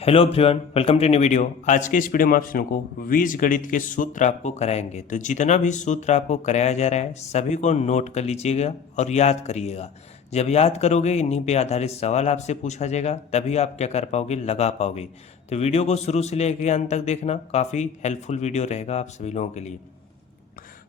Hello everyone, welcome to new video. आज के इस वीडियो में आप लोगों को बीज गणित के सूत्र आपको कराएंगे। तो जितना भी सूत्र आपको कराया जा रहा है सभी को नोट कर लीजिएगा और याद करिएगा। जब याद करोगे इन्हीं पे आधारित सवाल आपसे पूछा जाएगा, तभी आप क्या कर पाओगे, लगा पाओगे। तो वीडियो को शुरू से लेकर अंत तक देखना, काफ़ी हेल्पफुल वीडियो रहेगा आप सभी लोगों के लिए।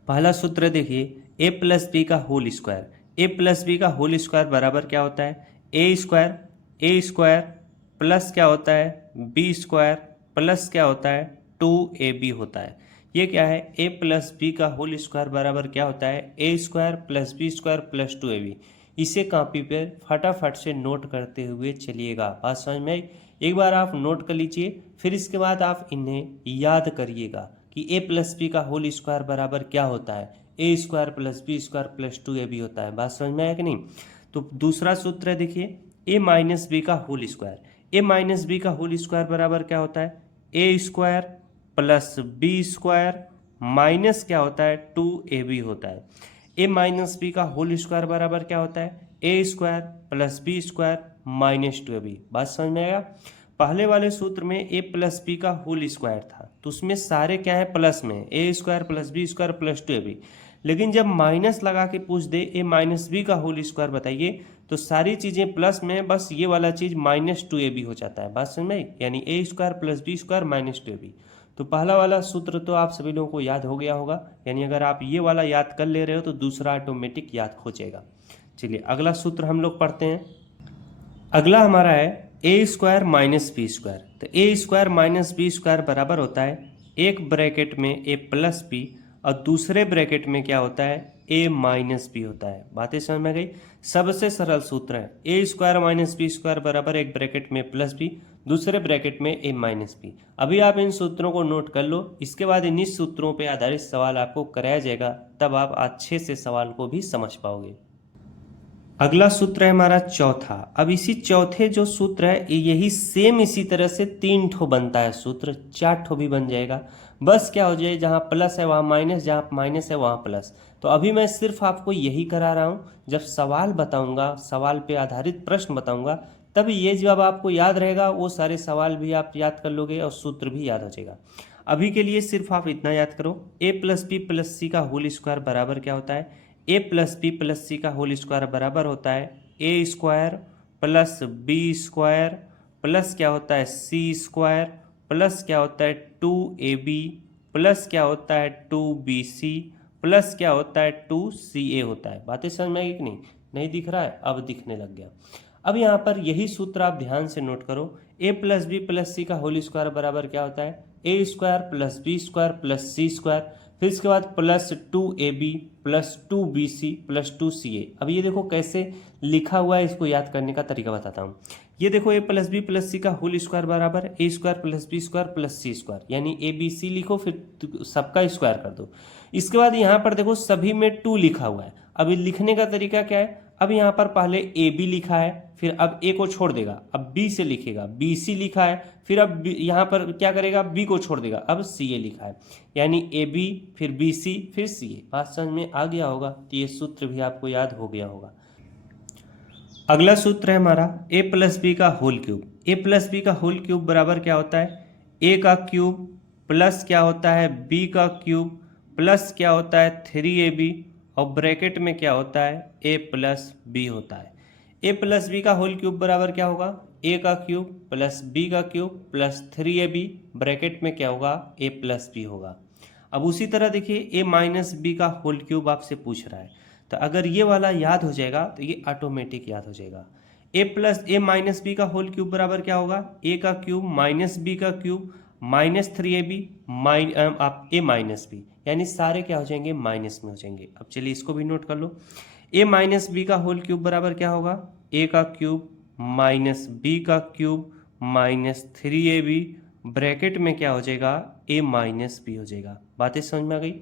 पहला सूत्र देखिए, ए प्लस बी का होल स्क्वायर। ए प्लस बी का होल स्क्वायर बराबर क्या होता है, ए स्क्वायर प्लस क्या होता है, बी स्क्वायर प्लस क्या होता है, 2ab होता है। ये क्या है, ए प्लस बी का होल स्क्वायर बराबर क्या होता है, A square plus B square plus 2ab। इसे कॉपी पे फटाफट से नोट करते हुए चलिएगा। बात समझ में आई? एक बार आप नोट कर लीजिए, फिर इसके बाद आप इन्हें याद करिएगा कि ए प्लस बी का होल स्क्वायर बराबर क्या होता है, A square plus B square plus 2ab होता है। बात समझ में आया कि नहीं? तो दूसरा सूत्र है देखिए, ए माइनस बी का whole square. A minus B का होल स्क्वायर बराबर क्या होता है, A square plus B square minus क्या होता है, 2ab होता है। ए माइनस बी का होल स्क्वायर बराबर क्या होता है, A square plus B square minus 2ab। बात समझ में आएगा? पहले वाले सूत्र में ए प्लस बी का होल स्क्वायर था, तो उसमें सारे क्या है, प्लस में, A square plus B square plus 2ab। लेकिन जब माइनस लगा के पूछ दे ए माइनस बी का होल स्क्वायर बताइए, तो सारी चीज़ें प्लस में, बस ये वाला चीज़ माइनस 2ab हो जाता है। बात समझ में आई? यानी A square plus B square minus 2ab। तो पहला वाला सूत्र तो आप सभी लोगों को याद हो गया होगा, यानी अगर आप ये वाला याद कर ले रहे हो तो दूसरा ऑटोमेटिक याद हो जाएगा। चलिए अगला सूत्र हम लोग पढ़ते हैं। अगला हमारा है A square minus B square. तो ए स्क्वायर माइनस बी स्क्वायर बराबर होता है, एक ब्रैकेट में ए प्लस बी और दूसरे ब्रैकेट में क्या होता है, ए माइनस बी होता है। बातें समझ में गई? सबसे सरल सूत्र है, A square minus B square बराबर एक ब्रैकेट में प्लस बी, दूसरे ब्रैकेट में ए माइनस बी। अभी आप इन सूत्रों को नोट कर लो, इसके बाद इन्हीं सूत्रों पर आधारित सवाल आपको कराया जाएगा, तब आप अच्छे से सवाल को भी समझ पाओगे। अगला सूत्र है हमारा चौथा। अब इसी चौथे जो सूत्र है यही सेम इसी तरह से 3 ठो बनता है सूत्र, 4 ठो भी बन जाएगा। बस क्या हो जाए, जहाँ प्लस है वहाँ माइनस, जहाँ माइनस है वहाँ प्लस। तो अभी मैं सिर्फ आपको यही करा रहा हूँ, जब सवाल बताऊँगा, सवाल पे आधारित प्रश्न बताऊँगा, तब ये जब आपको याद रहेगा वो सारे सवाल भी आप याद कर लोगे और सूत्र भी याद हो जाएगा। अभी के लिए सिर्फ आप इतना याद करो, A plus B plus C का होल स्क्वायर बराबर क्या होता है, A plus B plus C का होल स्क्वायर बराबर होता है A square plus B square plus क्या होता है, सी स्क्वायर प्लस क्या होता है, 2ab प्लस क्या होता है, 2bc प्लस क्या होता है, 2ca होता है। बातें समझ में आई कि नहीं? नहीं दिख रहा है? अब दिखने लग गया। अब यहाँ पर यही सूत्र आप ध्यान से नोट करो, A plus B plus C का होल स्क्वायर बराबर क्या होता है, A square plus B square plus C square, फिर इसके बाद plus 2ab plus 2bc plus 2ca। अब ये देखो कैसे लिखा हुआ है, इसको याद करने का तरीका बताता हूँ। ये देखो, A plus B plus C का होल स्क्वायर बराबर A square plus B square plus C square, यानी ए बी सी लिखो, फिर सबका स्क्वायर कर दो। इसके बाद यहाँ पर देखो सभी में 2 लिखा हुआ है। अब लिखने का तरीका क्या है, अब यहाँ पर पहले ए बी लिखा है, फिर अब ए को छोड़ देगा, अब बी से लिखेगा, बी सी लिखा है, फिर अब यहाँ पर क्या करेगा, बी को छोड़ देगा, अब सी ए लिखा है, यानी ए बी फिर बी सी फिर सी ए। बात समझ में आ गया होगा? तो ये सूत्र भी आपको याद हो गया होगा। अगला सूत्र है हमारा ए प्लस बी का होल क्यूब। ए प्लस बी का होल क्यूब बराबर क्या होता है, ए का क्यूब प्लस क्या होता है, बी का क्यूब प्लस क्या होता है, 3ab और ब्रैकेट में क्या होता है, ए प्लस बी होता है। ए प्लस बी का होल क्यूब बराबर क्या होगा, ए का क्यूब प्लस बी का क्यूब प्लस 3ab, ब्रैकेट में क्या होगा, ए प्लस बी होगा। अब उसी तरह देखिए, ए माइनस बी का होल क्यूब आपसे पूछ रहा है, तो अगर ये वाला याद हो जाएगा तो ये ऑटोमेटिक याद हो जाएगा। ए माइनस बी का होल क्यूब बराबर क्या होगा, ए का क्यूब माइनस बी का क्यूब माइनस 3ab आप ए माइनस बी, यानी सारे क्या हो जाएंगे, माइनस में हो जाएंगे। अब चलिए इसको भी नोट कर लो, ए माइनस बी का होल क्यूब बराबर क्या होगा, ए का क्यूब माइनस बी का क्यूब माइनस 3ab, ब्रैकेट में क्या हो जाएगा, ए माइनस बी हो जाएगा। बातें समझ में आ गई?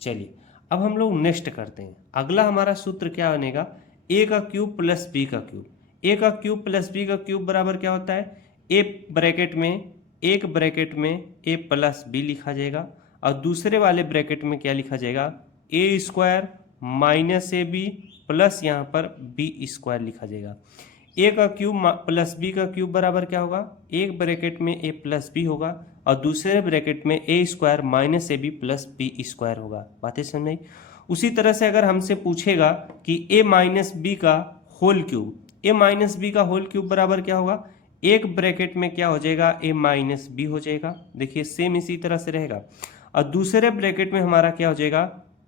चलिए अब हम लोग नेक्स्ट करते हैं। अगला हमारा सूत्र क्या बनेगा, ए का क्यूब प्लस बी का क्यूब। ए का क्यूब प्लस बी का क्यूब बराबर क्या होता है, ए ब्रैकेट में, एक ब्रैकेट में ए प्लस बी लिखा जाएगा और दूसरे वाले ब्रैकेट में क्या लिखा जाएगा, A square minus A B plus यहाँ पर बी स्क्वायर लिखा जाएगा। ए का क्यूब प्लस बी का क्यूब बराबर क्या होगा, एक ब्रैकेट में ए प्लस बी होगा और दूसरे ब्रैकेट में A square minus A B plus B square होगा। बातें समझ आई। उसी तरह से अगर हमसे पूछेगा कि ए माइनस बी का होल क्यूब, ए माइनस बी का होल क्यूब बराबर क्या होगा, एक ब्रैकेट में क्या हो जाएगा, ए माइनस बी हो जाएगा। देखिए सेम इसी तरह से रहेगा। और दूसरे ब्रैकेट में हमारा क्या हो जाएगा,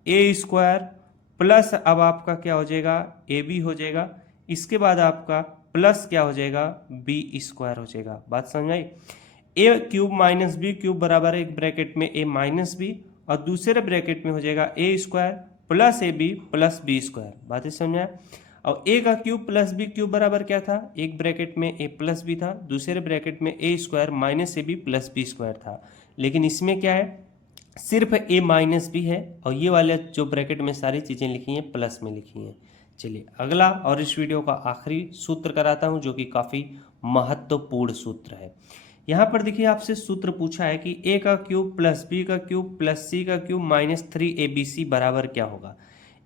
ए स्क्वायर प्लस अब आपका क्या हो जाएगा, ए बी हो जाएगा। इसके बाद आपका प्लस क्या हो जाएगा, बी स्क्वायर हो जाएगा। बात समझ आई। ए क्यूब माइनस बी क्यूब बराबर एक ब्रैकेट में ए माइनस बी और दूसरे ब्रैकेट में हो जाएगा A square plus A B plus B square. बातें समझा। और ए का क्यूब प्लस बी क्यूब बराबर क्या था, एक ब्रैकेट में ए प्लस बी था, दूसरे ब्रैकेट में A square minus A B plus B square था। लेकिन इसमें क्या है, सिर्फ ए माइनस बी है और ये वाले जो ब्रैकेट में सारी चीज़ें लिखी हैं प्लस में लिखी हैं। चलिए अगला और इस वीडियो का आखिरी सूत्र कराता हूँ जो कि काफ़ी महत्वपूर्ण सूत्र है। यहाँ पर देखिए आपसे सूत्र पूछा है कि ए का क्यूब प्लस बी का क्यूब प्लस सी का क्यूब माइनस 3abc बराबर क्या होगा।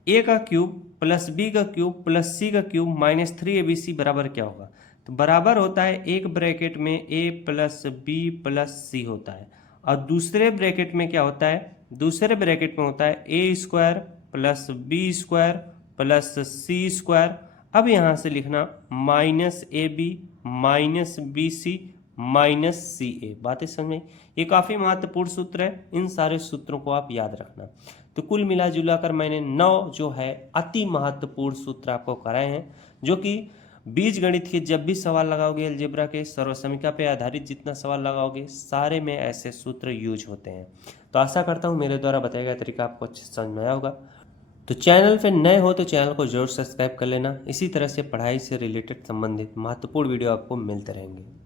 ए का क्यूब प्लस बी का क्यूब प्लस सी का क्यूब माइनस 3abc बराबर क्या होगा। तो बराबर होता है एक ब्रैकेट में ए प्लस बी प्लस सी होता है और दूसरे ब्रैकेट में क्या होता है, दूसरे ब्रैकेट में होता है A square plus B square plus C square. अब यहाँ से लिखना minus A B minus B C minus C A. बातें समझ में। ये काफ़ी महत्वपूर्ण सूत्र है, इन सारे सूत्रों को आप याद रखना। तो कुल मिला जुला कर मैंने 9 जो है अति महत्वपूर्ण सूत्र आपको कराए हैं, जो कि बीज गणित के जब भी सवाल लगाओगे, अलजेब्रा के सर्वसमीका पे आधारित जितना सवाल लगाओगे सारे में ऐसे सूत्र यूज होते हैं। तो आशा करता हूँ मेरे द्वारा बताया गया तरीका आपको अच्छे समझ में आया होगा। तो चैनल पे नए हो तो चैनल को जरूर सब्सक्राइब कर लेना। इसी तरह से पढ़ाई से रिलेटेड संबंधित महत्वपूर्ण वीडियो आपको मिलते रहेंगे।